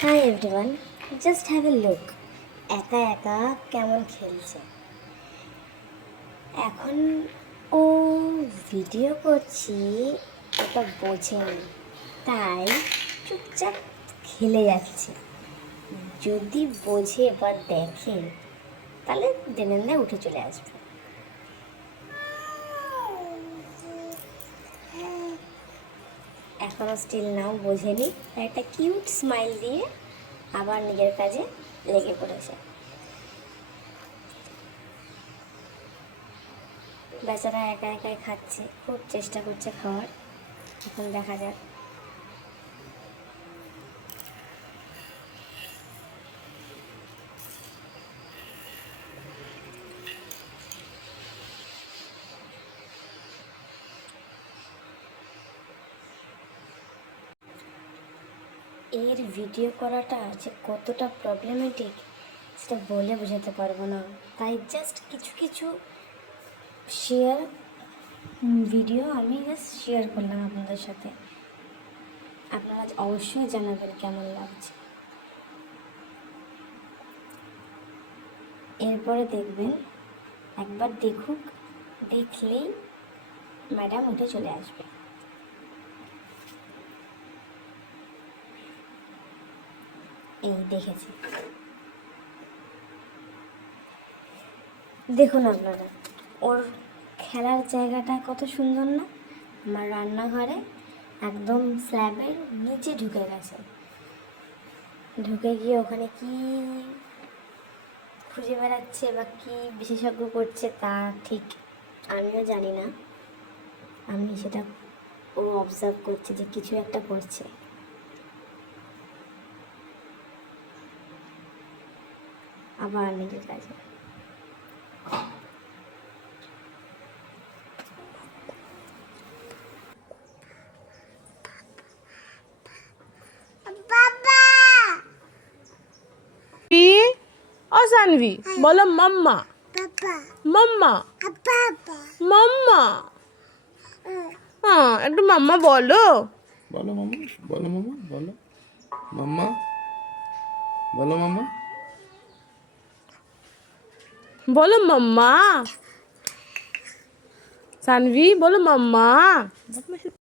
Hi everyone, just have a look. একা একা কেমন খেলছে। এখন ও ভিডিও করছি, এটা বোঝেনি, তাই চুপচাপ খেলে যাচ্ছে। যদি বোঝে বা দেখে তাহলে দেনে উঠে চলে আসবে। এখনও স্টিল নাও বোঝেনি, তাই একটা কিউট স্মাইল দিয়ে আবার নিজের কাজে লেগে পড়েছে। বেচারা একা একাই খাচ্ছে, খুব চেষ্টা করছে খাওয়ার। এখন দেখা যাক। এর ভিডিও করাটা যে কতটা প্রবলেমেটিক সেটা বলে বোঝাতে পারবো না। তাই জাস্ট কিছু কিছু ভিডিও আমি জাস্ট শেয়ার করলাম আপনাদের সাথে। আপনারা অবশ্যই জানাবেন কেমন লাগছে। এরপরে দেখবেন, একবার দেখুক, দেখলেই ম্যাডাম উঠে চলে আসবে। এই দেখেছি, দেখুন আপনারা, ওর খেলার জায়গাটা কত সুন্দর না? আমার রান্নাঘরে একদম স্ল্যাবের নিচে ঢুকে গেছে। ঢুকে গিয়ে ওখানে কি খুঁজে বেড়াচ্ছে বা কি বিশেষজ্ঞ করছে তা ঠিক আমিও জানি না। আমি সেটা ও অবজার্ভ করছে যে কিছু একটা করছে। আবার নিজের কাছে। ও সানভি বলো মাম্মা মাম্মা মাম্মা। হ্যাঁ একটু মাম্মা বলো। বলো মাম্মা, বলো মাম্মা, বলো মাম্মা, বলো মাম্মা, বলো মাম্মা। সানভি বলো মাম্মা।